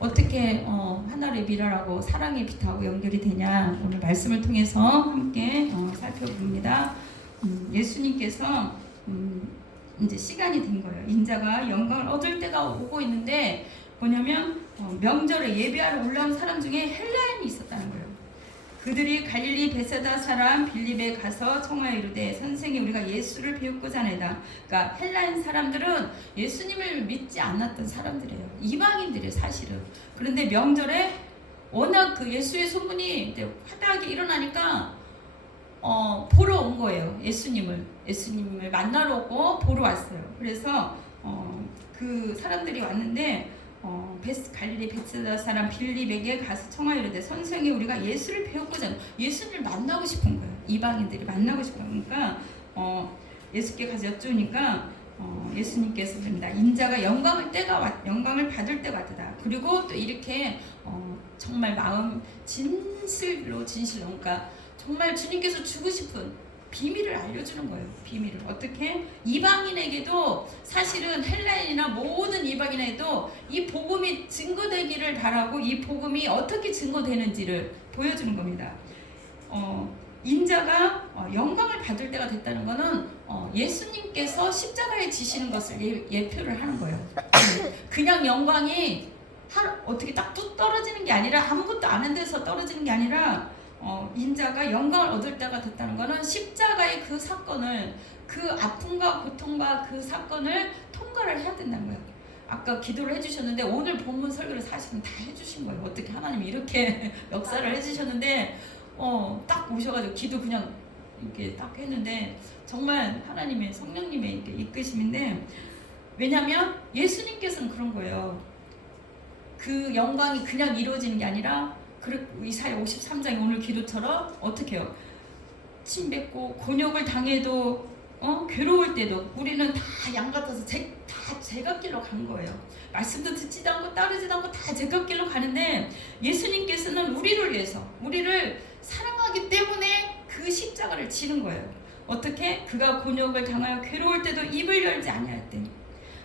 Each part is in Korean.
어떻게 하나를 밀어라고 사랑의 빛하고 연결이 되냐, 오늘 말씀을 통해서 함께 살펴봅니다. 예수님께서 이제 시간이 된 거예요. 인자가 영광을 얻을 때가 오고 있는데 뭐냐면 명절에 예배하러 올라온 사람 중에 헬라인이 있었다는 거예요. 그들이 갈릴리 베세다 사람 빌립에 가서 청하여 이르되 선생이 우리가 예수를 배우고자 하나이다. 그러니까 헬라인 사람들은 예수님을 믿지 않았던 사람들이에요. 이방인들이에요, 사실은. 그런데 명절에 워낙 그 예수의 소문이 화다하게 일어나니까 보러 온 거예요. 예수님을 만나러 오고 보러 왔어요. 그래서 그 사람들이 왔는데 갈릴리 베세다 사람 빌립에게 가서 청하여 이르되 선생이 우리가 예수를 배우고자, 예수님을 만나고 싶은 거예요. 이방인들이 만나고 싶은 거니까 예수께 가서 여쭈니까 예수님께서 됩니다. 인자가 영광을 받을 때가 왔다. 그리고 또 이렇게 정말 마음 진실로 그러니까 정말 주님께서 주고 싶은 비밀을 알려주는 거예요. 비밀을 어떻게? 이방인에게도, 사실은 헬라인이나 모든 이방인에게도 이 복음이 증거되기를 바라고 이 복음이 어떻게 증거되는지를 보여주는 겁니다. 인자가 영광을 받을 때가 됐다는 것은 예수님께서 십자가에 지시는 것을 예표를 하는 거예요. 그냥 영광이 어떻게 딱 뚝 떨어지는 게 아니라, 아무것도 안 한 데서 떨어지는 게 아니라 인자가 영광을 얻을 때가 됐다는 것은 십자가의 그 사건을, 그 아픔과 고통과 그 사건을 통과를 해야 된다는 거예요. 아까 기도를 해주셨는데 오늘 본문 설교를 사실은 다 해주신 거예요. 어떻게 하나님이 이렇게 역사를 해주셨는데 딱 오셔가지고 기도 그냥 이렇게 딱 했는데 정말 하나님의 성령님의 이렇게 이끄심인데, 왜냐하면 예수님께서는 그런 거예요. 그 영광이 그냥 이루어지는 게 아니라 이사야 53장의 오늘 기도처럼 어떻게 해요? 침뱉고 곤욕을 당해도 괴로울 때도 우리는 다 양 같아서 다 제갓길로 간 거예요. 말씀도 듣지도 않고 따르지도 않고 다 제갓길로 가는데, 예수님께서는 우리를 위해서, 우리를 사랑하기 때문에 그 십자가를 지는 거예요. 어떻게? 그가 곤욕을 당하여 괴로울 때도 입을 열지 아니할 때,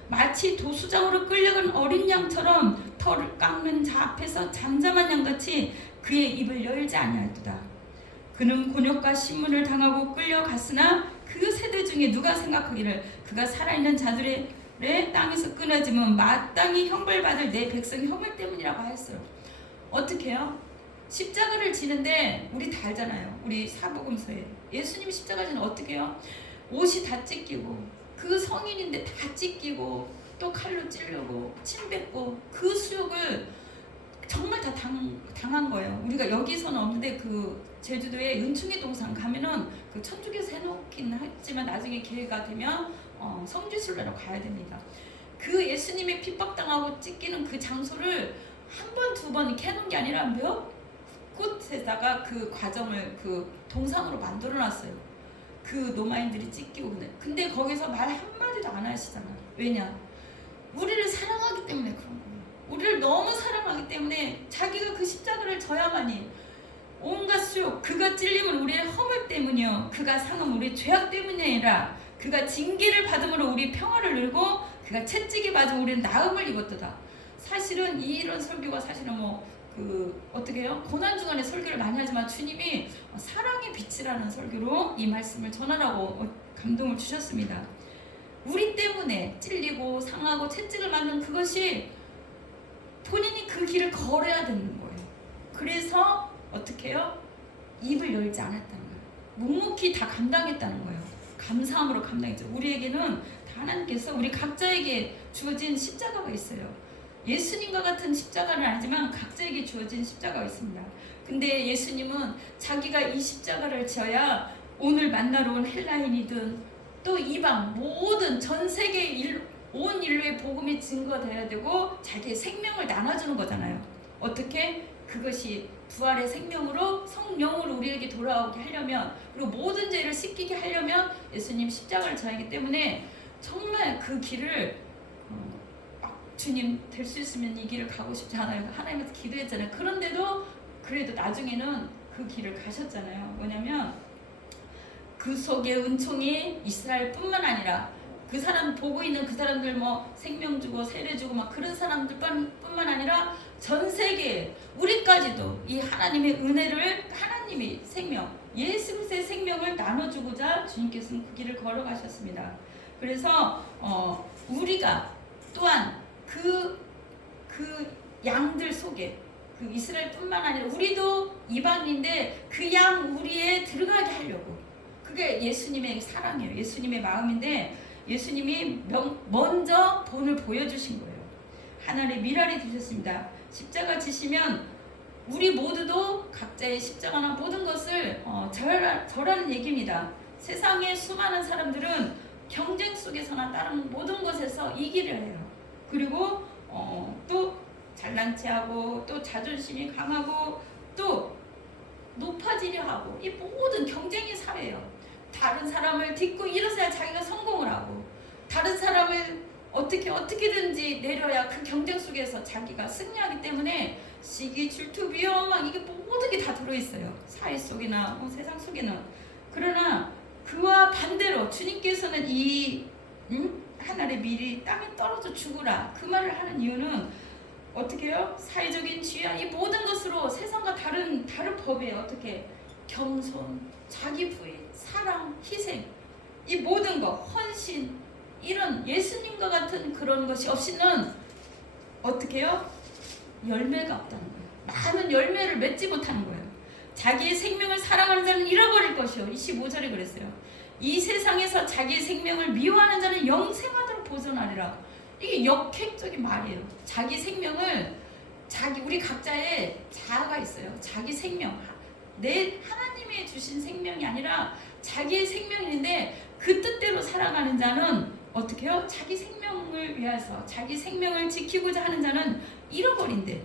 마치 도수장으로 끌려간 어린 양처럼 털을 깎는 자 앞에서 잠잠한 양같이 그의 입을 열지 아니할도다. 그는 곤욕과 신문을 당하고 끌려갔으나 그 세대 중에 누가 생각하기를 그가 살아있는 자들의 땅에서 끊어지면 마땅히 형벌받을 내 백성 혐을 때문이라고 하였어요. 어떻게 해요? 십자가를 지는데 우리 다 알잖아요. 우리 사복음서에 예수님 십자가 지는 어떻게 해요? 옷이 다 찢기고, 그 성인인데 다 찢기고, 또 칼로 찌르고 침 뱉고, 그 수욕을 정말 다 당한 거예요. 우리가 여기서는 없는데 그 제주도에 은충이 동산 가면은 그 천주교에서 해놓긴 했지만 나중에 기회가 되면 성지순례로 가야 됩니다. 그 예수님의 핍박당하고 찢기는 그 장소를 한 번, 두 번 이렇게 해놓은 게 아니라 몇 곳에다가 그 과정을 그 동상으로 만들어놨어요. 그 노마인들이 찢기고. 근데 거기서 말 한마디도 안 하시잖아요. 왜냐? 우리를 사랑하기 때문에 그런 거예요. 우리를 너무 사랑하기 때문에 자기가 그 십자가를 져야만이 온갖 수욕, 그가 찔림은 우리의 허물 때문이요, 그가 상함 우리 죄악 때문이 아니라 그가 징계를 받음으로 우리 평화를 누리고 그가 채찍에 맞아 우리는 나음을 입었도다. 사실은 이런 설교가 사실은 어떻게 해요? 고난주간에 설교를 많이 하지만 주님이 사랑의 빛이라는 설교로 이 말씀을 전하라고 감동을 주셨습니다. 우리 때문에 찔리고 상하고 채찍을 맞는 그것이 본인이 그 길을 걸어야 되는 거예요. 그래서 어떻게 해요? 입을 열지 않았다는 거예요. 묵묵히 다 감당했다는 거예요. 감사함으로 감당했죠. 우리에게는 다 하나님께서 우리 각자에게 주어진 십자가가 있어요. 예수님과 같은 십자가는 아니지만 각자에게 주어진 십자가가 있습니다. 근데 예수님은 자기가 이 십자가를 지어야 오늘 만나러 온 헬라인이든 또 이방 모든 전 세계 온 인류의 복음이 증거돼야 되고 자기의 생명을 나눠주는 거잖아요. 어떻게? 그것이 부활의 생명으로 성령으로 우리에게 돌아오게 하려면, 그리고 모든 죄를 씻기게 하려면 예수님 십자가를 져야 하기 때문에 정말 그 길을 주님 될 수 있으면 이 길을 가고 싶지 않아요. 하나님한테 기도했잖아요. 그런데도 그래도 나중에는 그 길을 가셨잖아요. 뭐냐면 그 속에 은총이 이스라엘뿐만 아니라 그 사람 보고 있는 그 사람들 생명 주고 세례 주고 막 그런 사람들뿐만 아니라 전 세계 우리까지도 이 하나님의 은혜를 하나님의 생명 예수 그리스도의 생명을 나눠주고자 주님께서는 그 길을 걸어가셨습니다. 그래서 우리가 또한 그 양들 속에 그 이스라엘뿐만 아니라 우리도 이방인인데 그 양 우리에 들어가게 하려고 그게 예수님의 사랑이에요. 예수님의 마음인데 예수님이 먼저 본을 보여주신 거예요. 하늘의 미랄이 되셨습니다. 십자가 지시면 우리 모두도 각자의 십자가나 모든 것을 절하는 얘기입니다. 세상의 수많은 사람들은 경쟁 속에서나 다른 모든 것에서 이기려 해요. 그리고 또 잘난 체하고 또 자존심이 강하고 또 높아지려 하고 이 모든 경쟁의 사회예요. 다른 사람을 딛고 일어서야 자기가 성공을 하고 다른 사람을 어떻게든지 내려야 그 경쟁 속에서 자기가 승리하기 때문에 시기, 질투, 위험 막 이게 모든 게 다 들어있어요. 사회 속이나 세상 속에는. 그러나 그와 반대로 주님께서는 이 하늘의 밀이 땅에 떨어져 죽으라 그 말을 하는 이유는 어떻게 해요? 사회적인 지위와 이 모든 것으로 세상과 다른 법이에요. 어떻게? 겸손, 자기 부인, 사랑, 희생 이 모든 것, 헌신 이런 예수님과 같은 그런 것이 없이는 어떻게 해요? 열매가 없다는 거예요. 많은 열매를 맺지 못하는 거예요. 자기의 생명을 사랑하는 자는 잃어버릴 것이요. 25절에 그랬어요. 이 세상에서 자기의 생명을 미워하는 자는 영생하도록 보존하리라. 이게 역행적인 말이에요. 자기 생명을 우리 각자의 자아가 있어요. 자기 생명, 내 하나님이 주신 생명이 아니라 자기의 생명인데 그 뜻대로 살아가는 자는 어떻게 해요? 자기 생명을 위해서 자기 생명을 지키고자 하는 자는 잃어버린대.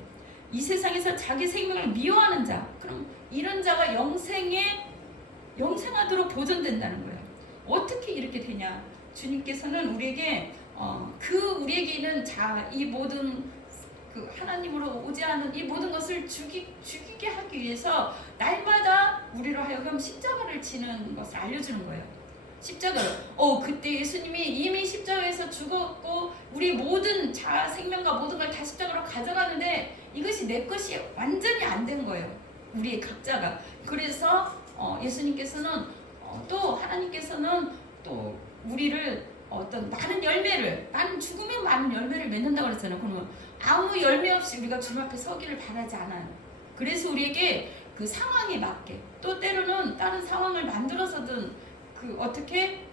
이 세상에서 자기 생명을 미워하는 자, 그럼 이런 자가 영생하도록 보존된다는 거예요. 어떻게 이렇게 되냐? 주님께서는 우리에게 우리에게 있는 이 모든 그 하나님으로 오지 않은 이 모든 것을 죽이게 하기 위해서 날마다 우리로 하여금 십자가를 지는 것을 알려주는 거예요. 십자가를. 그때 예수님이 이미 십자가에서 죽었고 우리 모든 자아 생명과 모든 걸 다 십자가로 가져가는데 이것이 내 것이 완전히 안 된 거예요. 우리 각자가. 그래서 예수님께서는 또 하나님께서는 또 우리를 어떤 많은 죽음의 많은 열매를 맺는다고 그랬잖아요. 그러면 아무 열매 없이 우리가 주님 앞에 서기를 바라지 않아요. 그래서 우리에게 그 상황에 맞게 또 때로는 다른 상황을 만들어서든 어떻게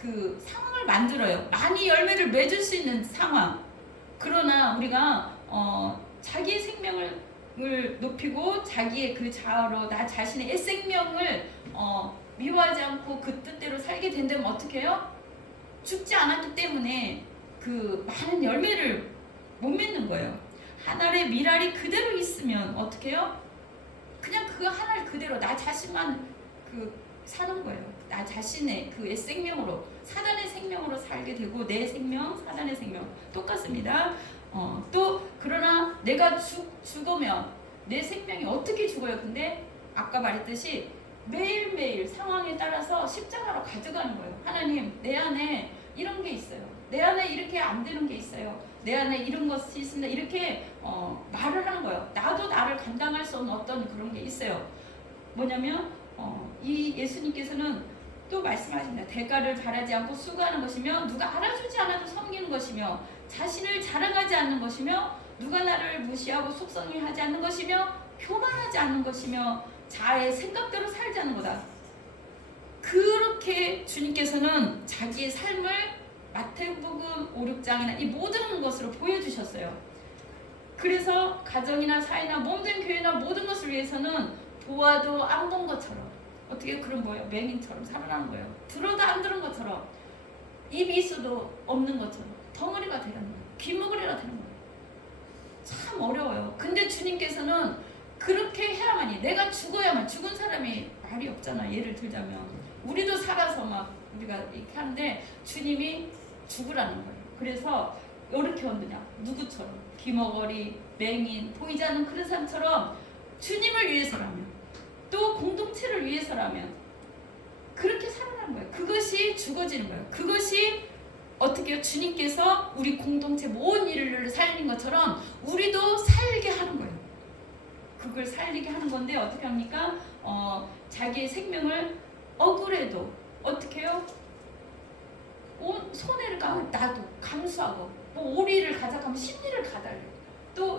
그 상황을 만들어요. 많이 열매를 맺을 수 있는 상황. 그러나 우리가 자기의 생명을 높이고 자기의 그 자아로 나 자신의 애생명을 미워하지 않고 그 뜻대로 살게 된다면 어떻게 해요? 죽지 않았기 때문에 그 많은 열매를 못 맺는 거예요. 하늘의 미랄이 그대로 있으면 어떻게 해요? 그냥 그 하늘 그대로 나 자신만 사는 거예요. 나 자신의 그 애생명으로 사단의 생명으로 살게 되고 내 생명, 사단의 생명 똑같습니다. 또 그러나 내가 죽으면 내 생명이 어떻게 죽어요? 근데 아까 말했듯이 매일매일 상황에 따라서 십자가로 가져가는 거예요. 하나님, 내 안에 이런 게 있어요. 내 안에 이렇게 안 되는 게 있어요. 내 안에 이런 것이 있습니다. 이렇게 말을 하는 거예요. 나도 나를 감당할 수 없는 어떤 그런 게 있어요. 뭐냐면 이 예수님께서는 또 말씀하십니다. 대가를 바라지 않고 수고하는 것이며 누가 알아주지 않아도 섬기는 것이며 자신을 자랑하지 않는 것이며 누가 나를 무시하고 속성하지 않는 것이며 교만하지 않는 것이며 자의 생각대로 살지 않는 거다. 그렇게 주님께서는 자기의 삶을 마태복음 5, 6장이나 이 모든 것으로 보여주셨어요. 그래서 가정이나 사회나 몸된 교회나 모든 것을 위해서는 보아도 안 본 것처럼 어떻게 그런 뭐예요? 맹인처럼 살아나는 거예요. 들어도 안 들은 것처럼 입이 있어도 없는 것처럼 덩어리가 되는 거예요. 귀머거리가 되는 거예요. 참 어려워요. 근데 주님께서는 그렇게 해야만 해. 내가 죽어야만. 죽은 사람이 말이 없잖아. 예를 들자면 우리도 살아서 막 우리가 이렇게 하는데 주님이 죽으라는 거예요. 그래서 이렇게 얻느냐? 누구처럼? 귀머거리, 맹인, 보이지 않는 그런 사람처럼 주님을 위해서라면 또 공동체를 위해서라면 그렇게 살아가는 거예요. 그것이 죽어지는 거예요. 그것이 어떻게 해요? 주님께서 우리 공동체 모든 일을 살린 것처럼 우리도 살게 하는 그걸 살리게 하는 건데 어떻게 합니까? 자기의 생명을 억울해도 어떻게 해요? 손해를 가면 나도 감수하고 뭐 오리를 가져가면 십리를 가달래. 또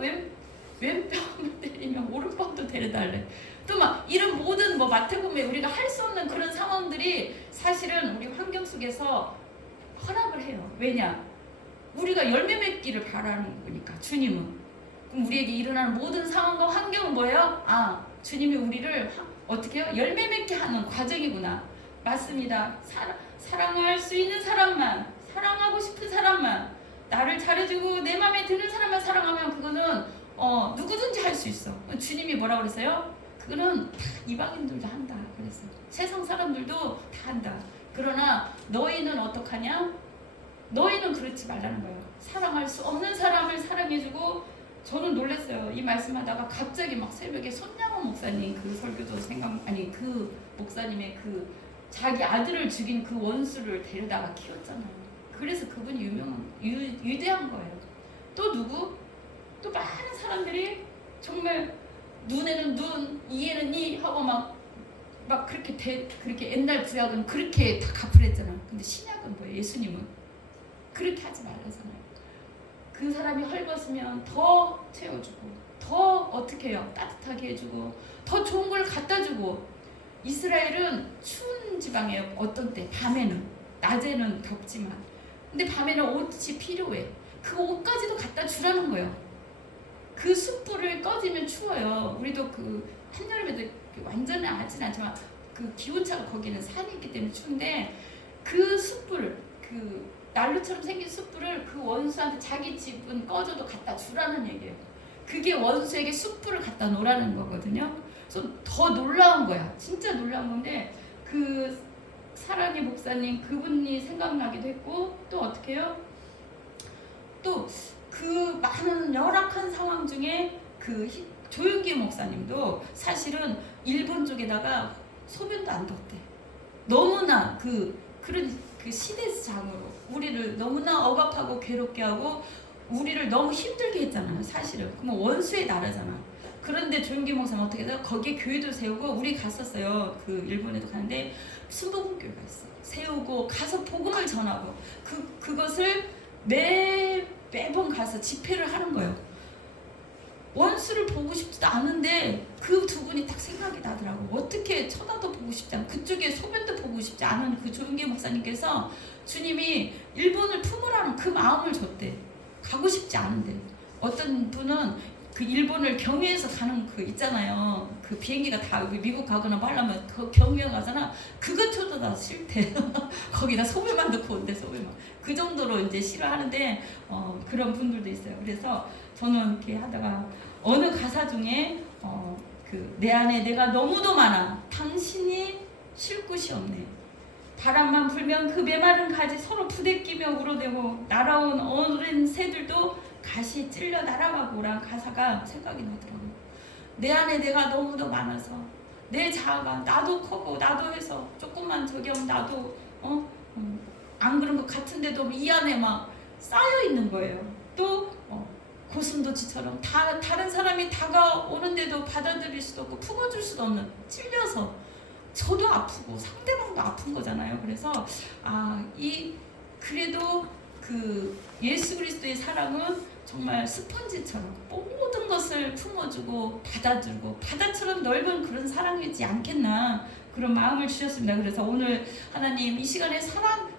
왼뺨을 때리면 오른뺨도 데려달래. 또 막 이런 모든 뭐 마태복음에 우리가 할 수 없는 그런 상황들이 사실은 우리 환경 속에서 허락을 해요. 왜냐? 우리가 열매 맺기를 바라는 거니까 주님은. 그럼 우리에게 일어나는 모든 상황과 환경은 뭐예요? 주님이 우리를 어떻게 해요? 열매 맺게 하는 과정이구나. 맞습니다. 사랑할 수 있는 사람만, 사랑하고 싶은 사람만, 나를 잘해주고 내 마음에 드는 사람만 사랑하면 그거는 누구든지 할 수 있어. 주님이 뭐라 그랬어요? 그거는 다 이방인들도 한다 그랬어요. 세상 사람들도 다 한다. 그러나 너희는 어떡하냐? 너희는 그렇지 말라는 거예요. 사랑할 수 없는 사람을 사랑해주고. 저는 놀랐어요. 이 말씀하다가 갑자기 막 새벽에 손양원 목사님 그 설교도 그 목사님의 그 자기 아들을 죽인 그 원수를 데려다가 키웠잖아요. 그래서 그분이 위대한 거예요. 또 누구? 또 많은 사람들이 정말 눈에는 눈, 이에는 이 하고 막 그렇게 옛날 구약은 그렇게 다 갚으랬잖아. 근데 신약은 뭐예요? 예수님은 그렇게 하지 말라잖아요. 그 사람이 헐벗으면 더 채워주고, 더 어떻게 해요? 따뜻하게 해주고, 더 좋은 걸 갖다 주고. 이스라엘은 추운 지방이에요. 어떤 때? 밤에는. 낮에는 덥지만. 근데 밤에는 옷이 필요해. 그 옷까지도 갖다 주라는 거예요. 그 숯불을 꺼지면 추워요. 우리도 그 한여름에도 완전히 하진 않지만 그 기온차가 거기는 산이 있기 때문에 추운데 그 숯불을 그 난로처럼 생긴 숯불을 그 원수한테 자기 집은 꺼져도 갖다 주라는 얘기예요. 그게 원수에게 숯불을 갖다 놓으라는 거거든요. 그래서 더 놀라운 거야. 진짜 놀라운 건데 그 사랑의 목사님 그분이 생각나기도 했고 또 어떻게 해요? 또 그 많은 열악한 상황 중에 그 조윤기 목사님도 사실은 일본 쪽에다가 소변도 안 뒀대. 너무나 그런 시대장으로 우리를 너무나 억압하고 괴롭게 하고 우리를 너무 힘들게 했잖아요. 사실은. 그럼 원수의 나라잖아. 그런데 조윤기 목사는 어떻게 해서 거기에 교회도 세우고 우리 갔었어요. 그 일본에도 가는데 순복음교회가 있어. 세우고 가서 복음을 전하고 그것을 매번 가서 집회를 하는 거예요. 원수를 보고 싶지도 않은데 그 두 분이 딱 생각이 나더라고. 어떻게 쳐다도 보고 싶지 않고 그쪽에 소변도 보고 싶지 않은 그 조윤기 목사님께서 주님이 일본을 품으라는 그 마음을 줬대. 가고 싶지 않은데. 어떤 분은 그 일본을 경유해서 가는 그 있잖아요. 그 비행기가 다 미국 가거나 뭐 하려면 그 경유해 가잖아. 그것조차 다 싫대. 거기다 소매만 넣고 온대. 소매만. 그 정도로 이제 싫어하는데 그런 분들도 있어요. 그래서 저는 이렇게 하다가 어느 가사 중에 내 안에 내가 너무도 많아. 당신이 쉴 곳이 없네. 바람만 불면 그 메마른 가지 서로 부대끼며 울어대고 날아온 어린 새들도 가시 찔려 날아가고 라는 가사가 생각이 나더라고요. 내 안에 내가 너무도 많아서 내 자아가 나도 크고 나도 해서 조금만 저기 하면 나도 안 그런 것 같은데도 이 안에 막 쌓여 있는 거예요. 또 고슴도치처럼 다른 사람이 다가오는데도 받아들일 수도 없고 품어줄 수도 없는 찔려서 저도 아프고 상대방도 아픈 거잖아요. 그래서 그래도 그 예수 그리스도의 사랑은 정말 스펀지처럼 모든 것을 품어주고 받아주고 바다처럼 넓은 그런 사랑이지 않겠나 그런 마음을 주셨습니다. 그래서 오늘 하나님 이 시간에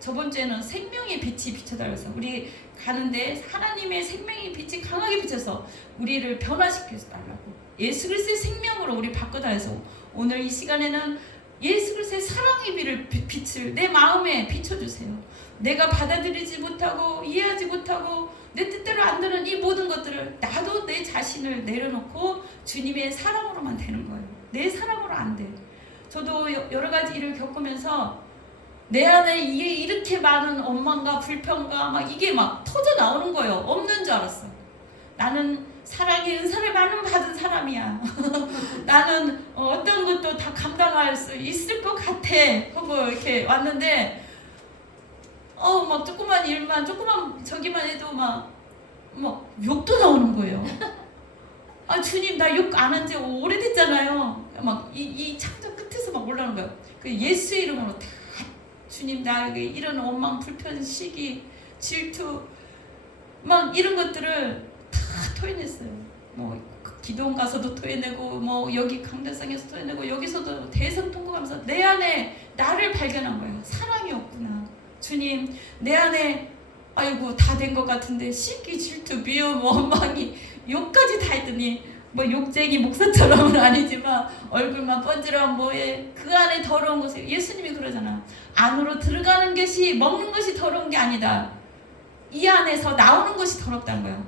저번 주에는 생명의 빛이 비춰달라서 우리 가는데 하나님의 생명의 빛이 강하게 비쳐서 우리를 변화시켜서 달라고 예수 그리스도의 생명으로 우리 바꿔달라서 오늘 이 시간에는 예수 그리스도의 사랑의 빛을 내 마음에 비춰주세요. 내가 받아들이지 못하고 이해하지 못하고 내 뜻대로 안 되는 이 모든 것들을 나도 내 자신을 내려놓고 주님의 사랑으로만 되는 거예요. 내 사랑으로 안 돼. 저도 여러 가지 일을 겪으면서 내 안에 이게 이렇게 많은 원망과 불평과 막 이게 막 터져 나오는 거예요. 없는 줄 알았어. 나는 사랑의 은사를 많이 받은 사람이야. 나는 어떤 것도 다 감당할 수 있을 것 같아. 하고 이렇게 왔는데 막 조그만 일만 조그만 저기만 해도 막 욕도 나오는 거예요. 아 주님 나 욕 안 한 지 오래됐잖아요. 막 이 창자 끝에서 막 올라오는 거예요. 그 예수의 이름으로 다 주님 나에게 이런 원망 불편 시기 질투 막 이런 것들을 다 토해냈어요. 뭐 기도원 가서도 토해내고 뭐 여기 강대상에서 토해내고 여기서도 대성 통곡하면서 내 안에 나를 발견한 거예요. 사랑이 없구나. 주님 내 안에 아이고 다 된 것 같은데 시기 질투 미움 원망이 욕까지 다 했더니 뭐 욕쟁이 목사처럼은 아니지만 얼굴만 번지르한 뭐에 그 안에 더러운 것이 예수님이 그러잖아. 안으로 들어가는 것이 먹는 것이 더러운 게 아니다. 이 안에서 나오는 것이 더럽다는 거야.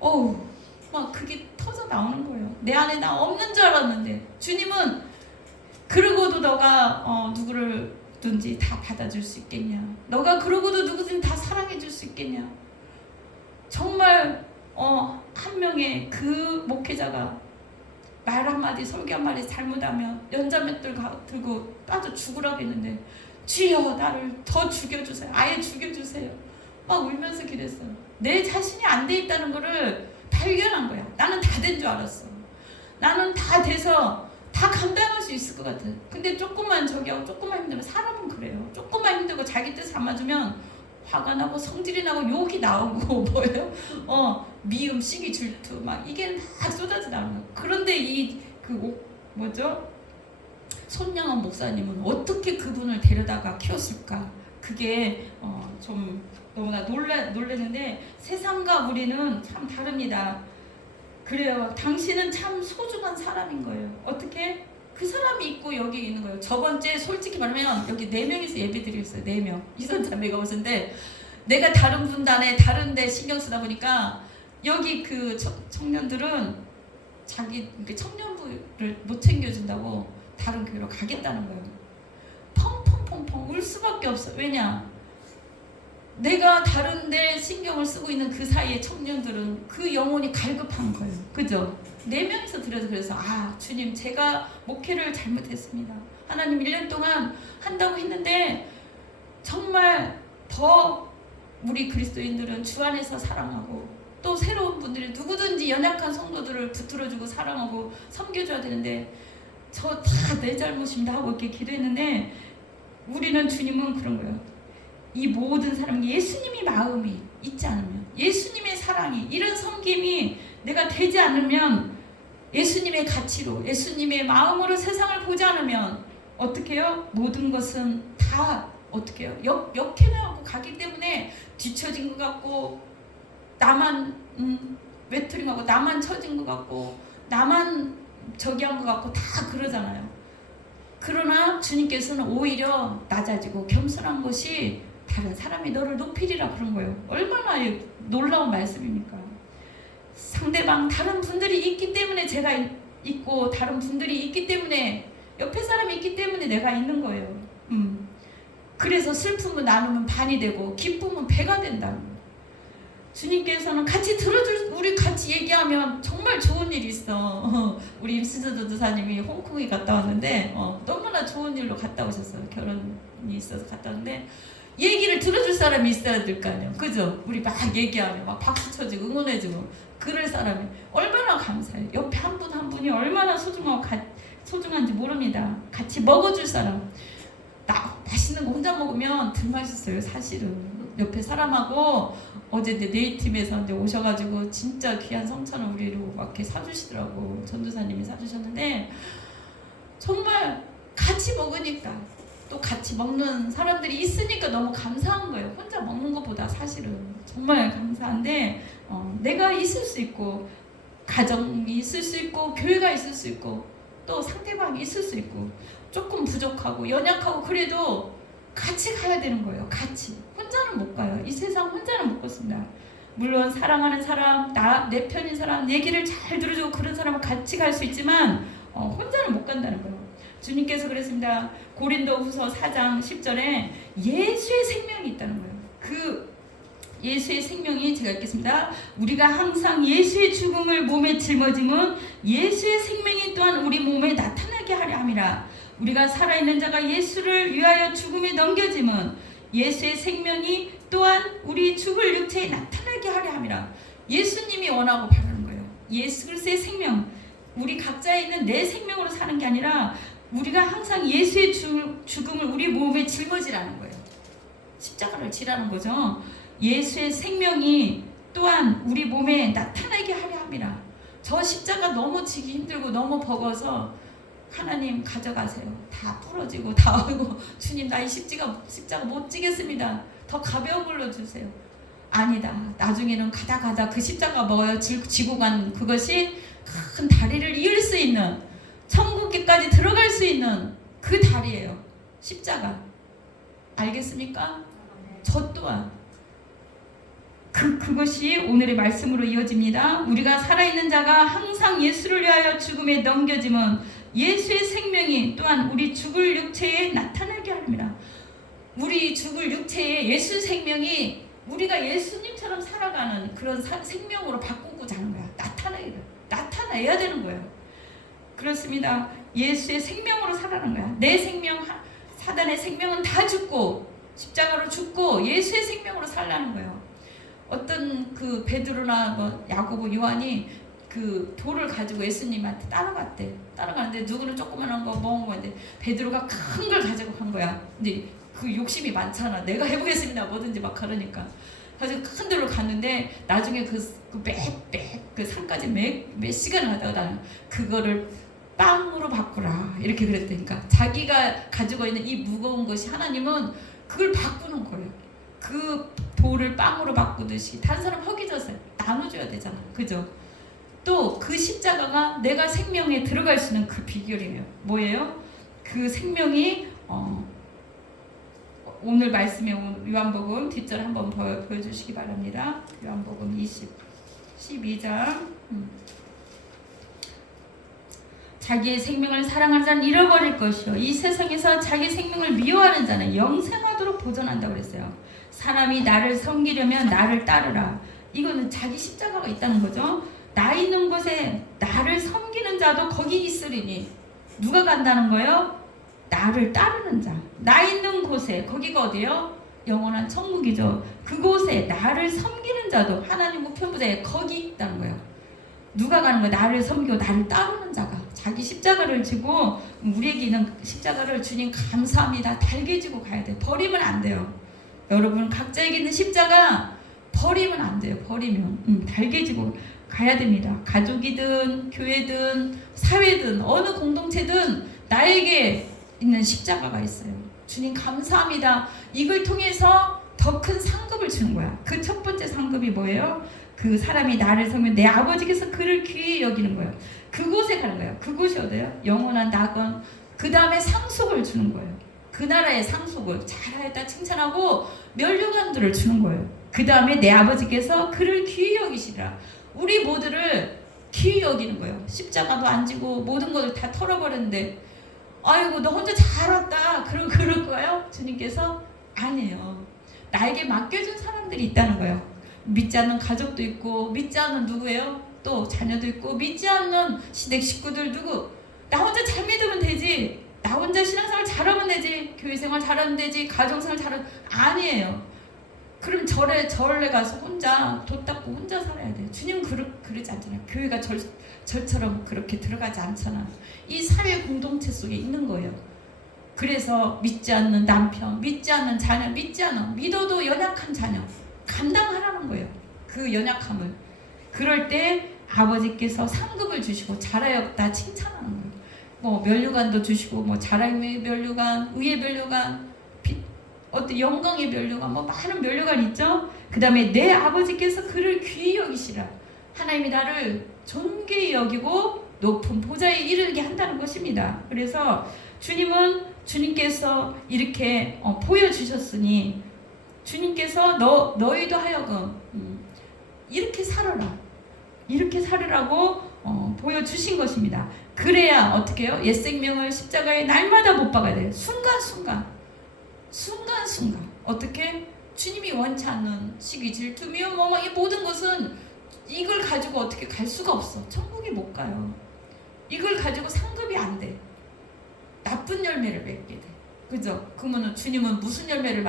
어우 막 그게 터져 나오는 거예요. 내 안에 나 없는 줄 알았는데 주님은 그러고도 너가 누구를든지 다 받아줄 수 있겠냐. 너가 그러고도 누구든지 다 사랑해 줄 수 있겠냐. 정말 한 명의 그 목회자가 말 한마디 설교 한마디 잘못하면 연자맷돌 들고 빠져 죽으라고 했는데 주여 나를 더 죽여주세요. 아예 죽여주세요. 막 울면서 기도했어요. 내 자신이 안 돼 있다는 거를 발견한 거야. 나는 다 된 줄 알았어. 나는 다 돼서 다 감당할 수 있을 것 같아. 근데 조금만 저기하고 조금만 힘들면 사람은 그래요. 조금만 힘들고 자기 뜻 안 맞으면 화가 나고 성질이 나고 욕이 나오고 뭐예요? 미움, 시기, 질투 막 이게 막 쏟아져 나오는 거예요. 그런데 손양원 목사님은 어떻게 그분을 데려다가 키웠을까? 그게 좀 너무나 놀랐는데 세상과 우리는 참 다릅니다. 그래요. 당신은 참 소중한 사람인 거예요. 어떻게? 그 사람이 있고 여기 있는 거예요. 저번주에 솔직히 말하면 여기 4명이서 예배 드리겠어요. 4명. 이선 자매가 오셨는데 내가 다른 분단에 다른 데 신경 쓰다 보니까 여기 그 청년들은 자기 청년부를 못 챙겨준다고 다른 교회로 가겠다는 거예요. 펑펑펑펑 울 수밖에 없어. 왜냐? 내가 다른 데 신경을 쓰고 있는 그 사이에 청년들은 그 영혼이 갈급한 거예요. 그죠? 4명이서 드려서 그래서 주님 제가 목회를 잘못했습니다. 하나님 1년 동안 한다고 했는데 정말 더 우리 그리스도인들은 주 안에서 사랑하고 또 새로운 분들이 누구든지 연약한 성도들을 붙들어주고 사랑하고 섬겨줘야 되는데 저 다 내 잘못입니다 하고 이렇게 기도했는데 우리는 주님은 그런 거예요. 이 모든 사람 예수님이 마음이 있지 않으면 예수님의 사랑이 이런 섬김이 내가 되지 않으면 예수님의 가치로 예수님의 마음으로 세상을 보지 않으면 어떻게 해요? 모든 것은 다 어떻게 해요? 역해나가고 가기 때문에 뒤처진 것 같고 나만 외톨이하고 나만 처진 것 같고 나만 저기 한 것 같고 다 그러잖아요. 그러나 주님께서는 오히려 낮아지고 겸손한 것이 다른 사람이 너를 높이리라 그런 거예요. 얼마나 놀라운 말씀입니까? 상대방 다른 분들이 있기 때문에 제가 있고 다른 분들이 있기 때문에 옆에 사람이 있기 때문에 내가 있는 거예요. 그래서 슬픔은 나누면 반이 되고 기쁨은 배가 된다. 주님께서는 같이 우리 같이 얘기하면 정말 좋은 일이 있어. 우리 임신서 전도사님이 홍콩에 갔다 왔는데 너무나 좋은 일로 갔다 오셨어요. 결혼이 있어서 갔다 왔는데 얘기를 들어줄 사람이 있어야 될 거 아니에요. 그죠? 우리 막 얘기하면 막 박수 쳐주고 응원해주고 그럴 사람이 얼마나 감사해요. 옆에 한 분 한 분이 얼마나 소중한지 모릅니다. 같이 먹어줄 사람. 맛있는 거 혼자 먹으면 덜 맛있어요. 사실은 옆에 사람하고 어제 네이팀에서 이제 오셔가지고 진짜 귀한 성찬을 우리로 막 이렇게 사주시더라고. 전도사님이 사주셨는데 정말 같이 먹으니까 또 같이 먹는 사람들이 있으니까 너무 감사한 거예요. 혼자 먹는 것보다 사실은 정말 감사한데 내가 있을 수 있고 가정이 있을 수 있고 교회가 있을 수 있고 또 상대방이 있을 수 있고 조금 부족하고 연약하고 그래도 같이 가야 되는 거예요. 같이. 혼자는 못 가요. 이 세상 혼자는 못 걷습니다. 물론 사랑하는 사람, 내 편인 사람, 얘기를 잘 들어주고 그런 사람은 같이 갈 수 있지만 혼자는 못 간다는 거예요. 주님께서 그랬습니다. 고린도후서 4장 10절에 예수의 생명이 있다는 거예요. 그 예수의 생명이 제가 읽겠습니다. 우리가 항상 예수의 죽음을 몸에 짊어짐은 예수의 생명이 또한 우리 몸에 나타나게 하려 함이라. 우리가 살아있는 자가 예수를 위하여 죽음에 넘겨짐은 예수의 생명이 또한 우리 죽을 육체에 나타나게 하려 함이라. 예수님이 원하고 바라는 거예요. 예수 그리스도의 생명, 우리 각자에 있는 내 생명으로 사는 게 아니라 우리가 항상 예수의 죽음을 우리 몸에 짊어지라는 거예요. 십자가를 지라는 거죠. 예수의 생명이 또한 우리 몸에 나타나게 하려 합니다. 저 십자가 너무 지기 힘들고 너무 버거워서 하나님 가져가세요. 다 부러지고 다 하고 주님 나 이 십자가 못 지겠습니다. 더 가벼운 걸로 주세요. 아니다. 나중에는 가다 그 십자가 뭐예요? 지고 간 그것이 큰 다리를 이을 수 있는 천국에까지 들어갈 수 있는 그 다리예요. 십자가. 알겠습니까? 저 또한 그것이 오늘의 말씀으로 이어집니다. 우리가 살아있는 자가 항상 예수를 위하여 죽음에 넘겨짐은 예수의 생명이 또한 우리 죽을 육체에 나타나게 합니다. 우리 죽을 육체에 예수 생명이 우리가 예수님처럼 살아가는 그런 생명으로 바꾸고자 하는 거야. 나타나야 되는 거예요. 그렇습니다. 예수의 생명으로 살아가는 거야. 내 생명, 사단의 생명은 다 죽고 십자가로 죽고 예수의 생명으로 살라는 거예요. 어떤 그 베드로나 뭐 야고보, 요한이 그 돌을 가지고 예수님한테 따라갔대. 따라가는데 누구는 조그만한 거 먹은 건데 베드로가 큰 걸 가지고 간 거야. 근데 그 욕심이 많잖아. 내가 해보겠습니다. 뭐든지 막 그러니까. 그래서 큰 돌로 갔는데 나중에 그 산까지 몇 시간을 하다가 그거를 빵으로 바꾸라 이렇게 그랬다니까. 자기가 가지고 있는 이 무거운 것이 하나님은 그걸 바꾸는 거예요. 그 돌을 빵으로 바꾸듯이 다른 사람 허기져서 나눠줘야 되잖아. 그죠? 또 그 십자가가 내가 생명에 들어갈 수 있는 그 비결이에요. 뭐예요? 그 생명이 오늘 말씀에 요한복음 뒷절 한번 보여주시기 바랍니다. 요한복음 12장 자기의 생명을 사랑하는 자는 잃어버릴 것이요 이 세상에서 자기 생명을 미워하는 자는 영생하도록 보존한다고 그랬어요. 사람이 나를 섬기려면 나를 따르라. 이거는 자기 십자가가 있다는 거죠. 나 있는 곳에 나를 섬기는 자도 거기 있으리니 누가 간다는 거예요? 나를 따르는 자. 나 있는 곳에 거기가 어디예요? 영원한 천국이죠. 그곳에 나를 섬기는 자도 하나님 우편부자에 거기 있다는 거예요. 누가 가는 거예요? 나를 섬기고 나를 따르는 자가. 자기 십자가를 지고 우리에게 있는 십자가를 주님 감사합니다. 달게 지고 가야 돼요. 버리면 안 돼요. 여러분 각자에게 있는 십자가 버리면 안 돼요. 버리면 달게 지고 가야 됩니다. 가족이든 교회든 사회든 어느 공동체든 나에게 있는 십자가가 있어요. 주님 감사합니다. 이걸 통해서 더 큰 상급을 주는 거야. 그 첫 번째 상급이 뭐예요? 그 사람이 나를 섬기면 내 아버지께서 그를 귀히 여기는 거예요. 그곳에 가는 거예요. 그곳이 어디예요? 영원한 낙원. 그 다음에 상속을 주는 거예요. 그 나라의 상속을 잘하였다 칭찬하고 면류관들을 주는 거예요. 그 다음에 내 아버지께서 그를 귀히 여기시라. 우리 모두를 귀히 여기는 거예요. 십자가도 안 지고 모든 것을 다 털어버렸는데 아이고 너 혼자 잘 왔다 그럴 거예요? 주님께서 아니에요. 나에게 맡겨준 사람들이 있다는 거예요. 믿지 않는 가족도 있고 믿지 않는 누구예요? 또 자녀도 있고 믿지 않는 시댁 식구들 누구? 나 혼자 잘 믿으면 되지. 나 혼자 신앙생활 잘하면 되지. 교회생활 잘하면 되지. 가정생활 잘하면 아니에요. 그럼 절에 가서 혼자 돛 닦고 혼자 살아야 돼요. 주님은 그러지 않잖아요. 교회가 절처럼 그렇게 들어가지 않잖아. 이 사회 공동체 속에 있는 거예요. 그래서 믿지 않는 남편, 믿지 않는 자녀, 믿어도 연약한 자녀 감당하라는 거예요. 그 연약함을. 그럴 때 아버지께서 상급을 주시고 잘하였다 칭찬하는 거예요. 뭐 면류관도 주시고 뭐 자랑의 면류관, 의의 면류관, 어떤 영광의 면류관, 뭐 많은 면류관이 있죠. 그 다음에 내 아버지께서 그를 귀히 여기시라. 하나님이 나를 존귀히 여기고 높은 보좌에 이르게 한다는 것입니다. 그래서 주님께서 이렇게 보여주셨으니 주님께서 너희도 하여금 이렇게 살아라. 이렇게 살으라고 보여주신 것입니다. 그래야 어떻게 해요? 옛 생명을 십자가에 날마다 못 박아야 돼요. 순간순간 어떻게? 주님이 원치 않는 시기, 질투, 미움, 이 모든 것은 이걸 가지고 어떻게 갈 수가 없어. 천국에 못 가요. 이걸 가지고 상급이 안 돼. 나쁜 열매를 맺게 돼. 그죠? 그러면 주님은 무슨 열매를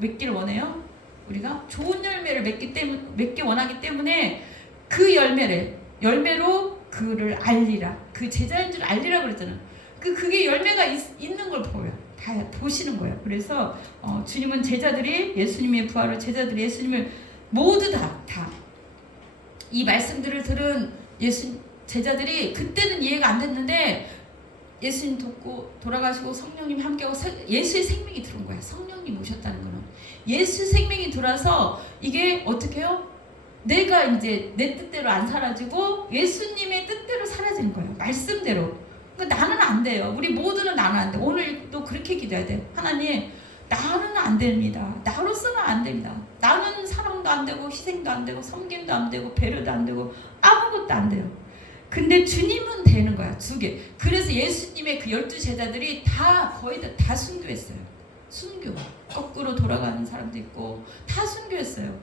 맺기를 원해요? 우리가 좋은 열매를 맺기 원하기 때문에 그 열매를 열매로 그를 알리라. 그 제자인 줄 알리라 그랬잖아요. 그게 열매가 있는 걸 보여. 다 보시는 거예요. 그래서 주님은 제자들이 예수님의 부활을 제자들이 예수님을 모두 다 이 말씀들을 들은 제자들이 그때는 이해가 안 됐는데 예수님 돕고 돌아가시고 성령님 함께하고 예수의 생명이 들어온 거야. 성령님 오셨다는 거는 예수 생명이 들어와서 이게 어떻게 해요? 내가 이제 내 뜻대로 안 사라지고 예수님의 뜻대로 사라지는 거예요. 말씀대로. 그러니까 나는 안 돼요. 우리 모두는 나는 안 돼. 오늘도 그렇게 기도해야 돼요. 하나님, 나는 안 됩니다. 나로서는 안 됩니다. 나는 사랑도 안 되고 희생도 안 되고 섬김도 안 되고 배려도 안 되고 아무것도 안 돼요. 근데 주님은 되는 거야. 두 개. 그래서 예수님의 그 12제자들이 거의 다 순교했어요. 순교. 거꾸로 돌아가는 사람도 있고 다 순교했어요.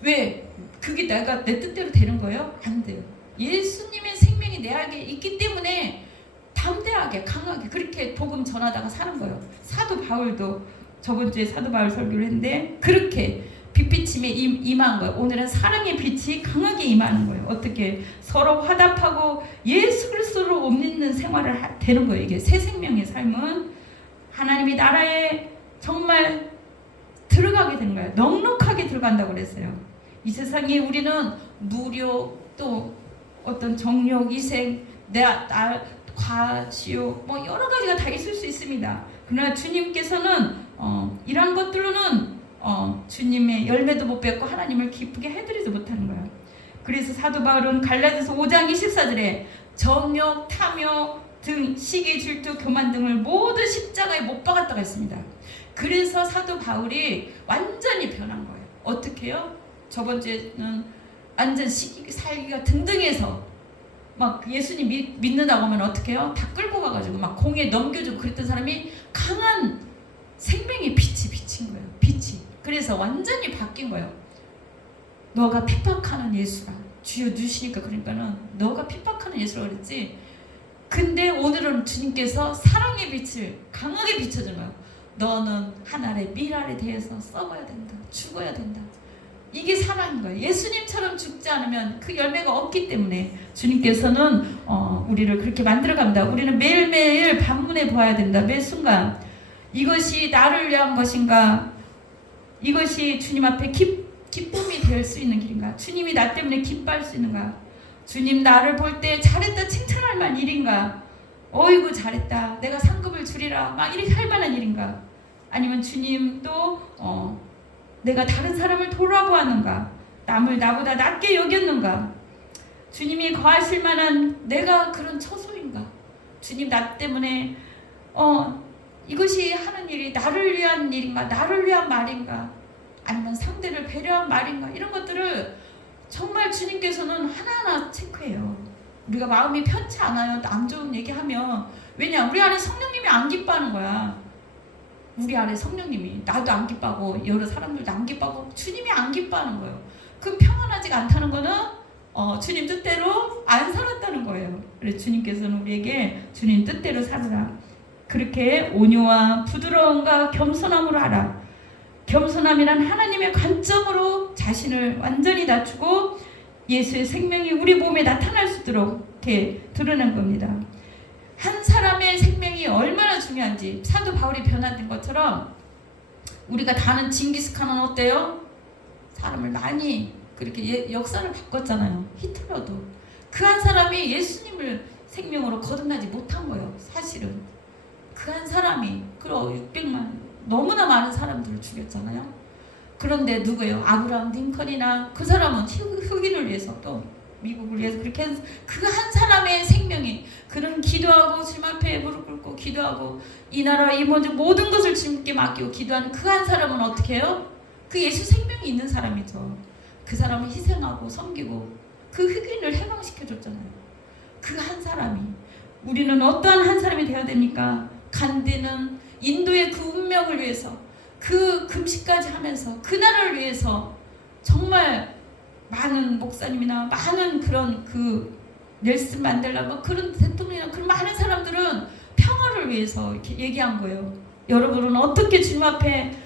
왜? 그게 내가 내 뜻대로 되는 거예요? 안 돼요. 예수님의 생명이 내 안에 있기 때문에 담대하게 강하게 그렇게 복음 전하다가 사는 거예요. 사도 바울도 저번 주에 사도 바울 설교를 했는데 그렇게 빛비침에 임한 거예요. 오늘은 사랑의 빛이 강하게 임하는 거예요. 어떻게 서로 화답하고 예수 그리스도를 옷 입는 생활을 되는 거예요. 이게 새 생명의 삶은 하나님의 나라에 정말 들어가게 되는 거예요. 넉넉하게 들어간다고 그랬어요. 이 세상에 우리는 무료 또 어떤 정욕, 희생, 과시욕 뭐 여러 가지가 다 있을 수 있습니다. 그러나 주님께서는 이런 것들로는 주님의 열매도 못 맺고 하나님을 기쁘게 해드리지 못하는 거예요. 그래서 사도 바울은 갈라디아서 5장 24절에 정욕, 탐욕 등 시기, 질투, 교만 등을 모두 십자가에 못 박았다고 했습니다. 그래서 사도 바울이 완전히 변한 거예요. 어떻게 해요? 저번 주에는 완전 살기가 등등해서 막 예수님 믿는다고 하면 어떻게 해요? 다 끌고 가가지고 막 공에 넘겨주고 그랬던 사람이 강한 생명의 빛이 비친 거예요. 빛이. 그래서 완전히 바뀐 거예요. 너가 핍박하는 예수라. 주여 누시니까 그러니까는 너가 핍박하는 예수라 그랬지. 근데 오늘은 주님께서 사랑의 빛을 강하게 비춰준 거예요. 너는 하늘의 밀알에 대해서 썩어야 된다. 죽어야 된다. 이게 사랑인 거예요. 예수님처럼 죽지 않으면 그 열매가 없기 때문에 주님께서는 우리를 그렇게 만들어갑니다. 우리는 매일매일 반문해 보아야 된다. 매 순간 이것이 나를 위한 것인가? 이것이 주님 앞에 기쁨이 될 수 있는 길인가? 주님이 나 때문에 기뻐할 수 있는가? 주님 나를 볼 때 잘했다 칭찬할 만한 일인가? 어이구 잘했다. 내가 상급을 주리라. 막 이렇게 할 만한 일인가? 아니면 주님도 내가 다른 사람을 돌아보았는가? 남을 나보다 낮게 여겼는가? 주님이 거하실 만한 내가 그런 처소인가? 주님 나 때문에 이것이 하는 일이 나를 위한 일인가? 나를 위한 말인가? 아니면 상대를 배려한 말인가? 이런 것들을 정말 주님께서는 하나하나 체크해요. 우리가 마음이 편치 않아요. 안 좋은 얘기하면 왜냐? 우리 안에 성령님이 안 기뻐하는 거야. 우리 안에 성령님이 나도 안 기뻐하고 여러 사람들도 안 기뻐하고 주님이 안 기뻐하는 거예요. 그럼 평안하지가 않다는 거는 주님 뜻대로 안 살았다는 거예요. 그래서 주님께서는 우리에게 주님 뜻대로 살아라. 그렇게 온유와 부드러움과 겸손함으로 하라. 겸손함이란 하나님의 관점으로 자신을 완전히 낮추고 예수의 생명이 우리 몸에 나타날 수 있도록 이렇게 드러낸 겁니다. 한 사람의 생명이 얼마나 중요한지 사도 바울이 변화된 것처럼 우리가 다 아는 징기스칸은 어때요? 사람을 많이 그렇게 역사를 바꿨잖아요. 히틀러도 그 한 사람이 예수님을 생명으로 거듭나지 못한 거예요. 사실은 그 한 사람이 600만 너무나 많은 사람들을 죽였잖아요. 그런데 누구예요? 아브라함 링컨이나 그 사람은 흑인을 위해서 또 미국을 위해서 그렇게 해서 그 한 사람의 생명이 그런 기도하고 주님 앞에 무릎 꿇고 기도하고 이 나라 이 모든 것을 주님께 맡기고 기도하는 그 한 사람은 어떻게 해요? 그 예수 생명이 있는 사람이죠. 그 사람을 희생하고 섬기고 그 흑인을 해방시켜줬잖아요. 그 한 사람이. 우리는 어떠한 한 사람이 되어야 됩니까? 간디는 인도의 그 운명을 위해서 그 금식까지 하면서 그 나라를 위해서 정말 많은 목사님이나 많은 그런 그 넬슨 만델라 뭐 그런 대통령이나 그런 많은 사람들은 평화를 위해서 이렇게 얘기한 거예요. 여러분은 어떻게 주님 앞에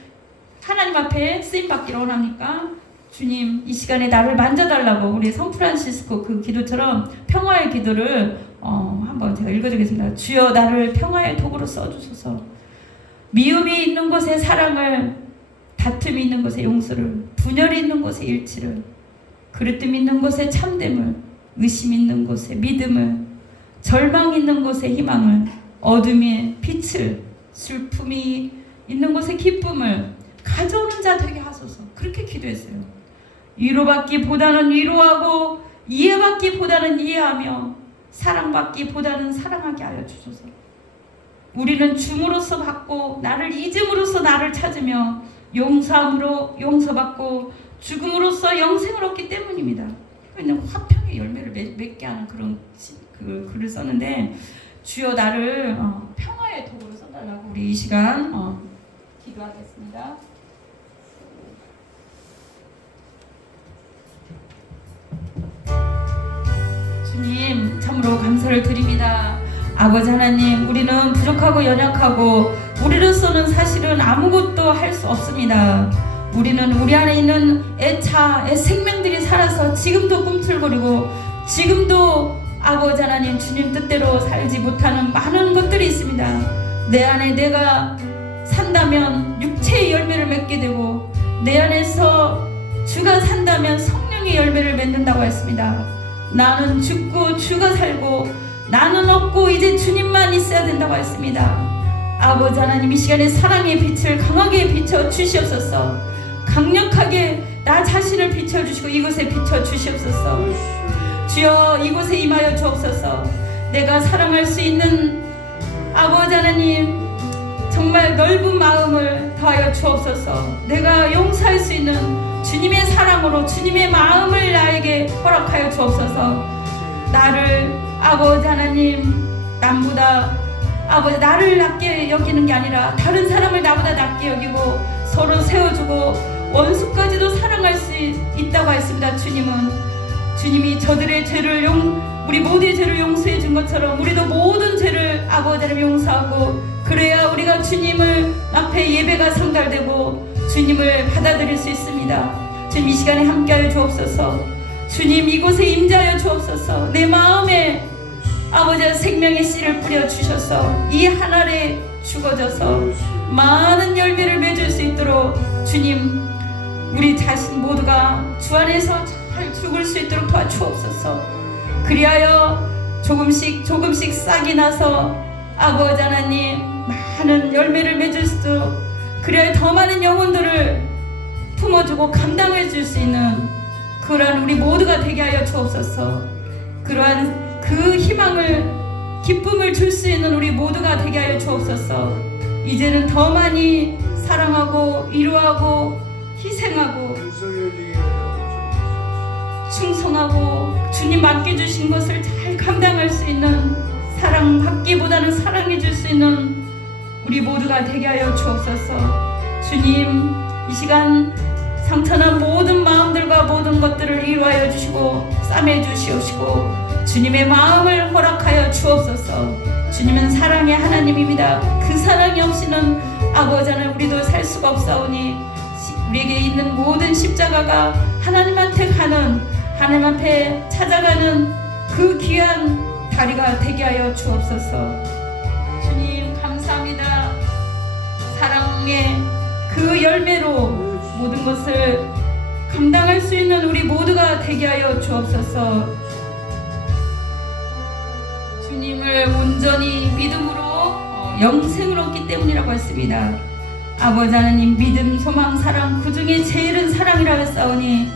하나님 앞에 쓰임 받기를 원합니까? 주님 이 시간에 나를 만져달라고 우리 성프란시스코 그 기도처럼 평화의 기도를 한번 제가 읽어주겠습니다. 주여 나를 평화의 도구로 써주소서. 미움이 있는 곳에 사랑을, 다툼이 있는 곳에 용서를, 분열이 있는 곳에 일치를, 그릇됨 있는 곳에 참됨을, 의심 있는 곳에 믿음을, 절망 있는 곳에 희망을, 어둠에 빛을, 슬픔이 있는 곳에 기쁨을 가져오는 자 되게 하소서. 그렇게 기도했어요. 위로받기보다는 위로하고 이해받기보다는 이해하며 사랑받기보다는 사랑하게 하여 주소서. 우리는 줌으로써 받고 나를 잊음으로써 나를 찾으며 용서함으로 용서받고 죽음으로써 영생을 얻기 때문입니다. 그냥 화평의 열매를 맺게 하는 그런 그 글을 썼는데 주여 나를 평화의 도구로 써달라고 우리 이 시간 기도하겠습니다. 주님 참으로 감사를 드립니다. 아버지 하나님, 우리는 부족하고 연약하고 우리로서는 사실은 아무것도 할 수 없습니다. 우리는 우리 안에 있는 애차, 생명들이 살아서 지금도 꿈틀거리고 지금도 아버지 하나님 주님 뜻대로 살지 못하는 많은 것들이 있습니다. 내 안에 내가 산다면 육체의 열매를 맺게 되고 내 안에서 주가 산다면 성령의 열매를 맺는다고 했습니다. 나는 죽고 주가 살고 나는 없고 이제 주님만 있어야 된다고 했습니다. 아버지 하나님 이 시간에 사랑의 빛을 강하게 비춰 주시옵소서. 강력하게 나 자신을 비춰주시고 이곳에 비춰 주시옵소서. 주여 이곳에 임하여 주옵소서. 내가 사랑할 수 있는 아버지 하나님 정말 넓은 마음을 더하여 주옵소서. 내가 용서할 수 있는 주님의 사랑으로 주님의 마음을 나에게 허락하여 주옵소서. 나를 아버지 하나님 남보다 아버지 나를 낮게 여기는 게 아니라 다른 사람을 나보다 낮게 여기고 서로 세워주고 원수까지도 사랑할 수 있다고 했습니다. 주님이 저들의 죄를 우리 모두의 죄를 용서해 준 것처럼 우리도 모든 죄를 아버지 하나님 용서하고 그래야 우리가 주님을 앞에 예배가 상달되고 주님을 받아들일 수 있습니다. 주님 이 시간에 함께하여 주옵소서. 주님 이곳에 임재하여 주옵소서. 내 마음에 아버지 생명의 씨를 뿌려 주셔서 이 하늘에 죽어져서 많은 열매를 맺을 수 있도록 주님 우리 자신 모두가 주 안에서 잘 죽을 수 있도록 도와주옵소서. 그리하여 조금씩 싹이 나서 아버지 하나님 많은 열매를 맺을 수 있도록 그리하여 더 많은 영혼들을 품어주고 감당해 줄 수 있는 그러한 우리 모두가 되게 하여 주옵소서. 그러한 그 희망을 기쁨을 줄 수 있는 우리 모두가 되게 하여 주옵소서. 이제는 더 많이 사랑하고 위로하고 희생하고 충성하고 주님 맡겨주신 것을 잘 감당할 수 있는 사랑받기보다는 사랑해 줄 수 있는 우리 모두가 되게 하여 주옵소서. 주님 이 시간 상처난 모든 마음들과 모든 것들을 위로하여 주시고 싸매 주시옵시고 주님의 마음을 허락하여 주옵소서. 주님은 사랑의 하나님입니다. 그 사랑이 없이는 아버지 하나님 우리도 살 수가 없사오니 우리에게 있는 모든 십자가가 하나님한테 가는 하나님 앞에 찾아가는 그 귀한 다리가 되게 하여 주옵소서. 주님 감사합니다. 사랑의 그 열매로 모든 것을 감당할 수 있는 우리 모두가 되게 하여 주옵소서. 주님을 온전히 믿음으로 영생을 얻기 때문이라고 했습니다. 아버지 하나님 믿음, 소망, 사랑 그 중에 제일은 사랑이라 했사오니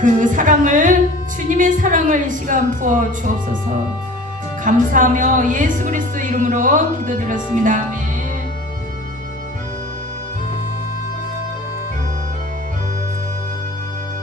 그 사랑을 주님의 사랑을 이 시간 부어 주옵소서. 감사하며 예수 그리스도 이름으로 기도드렸습니다. 아멘.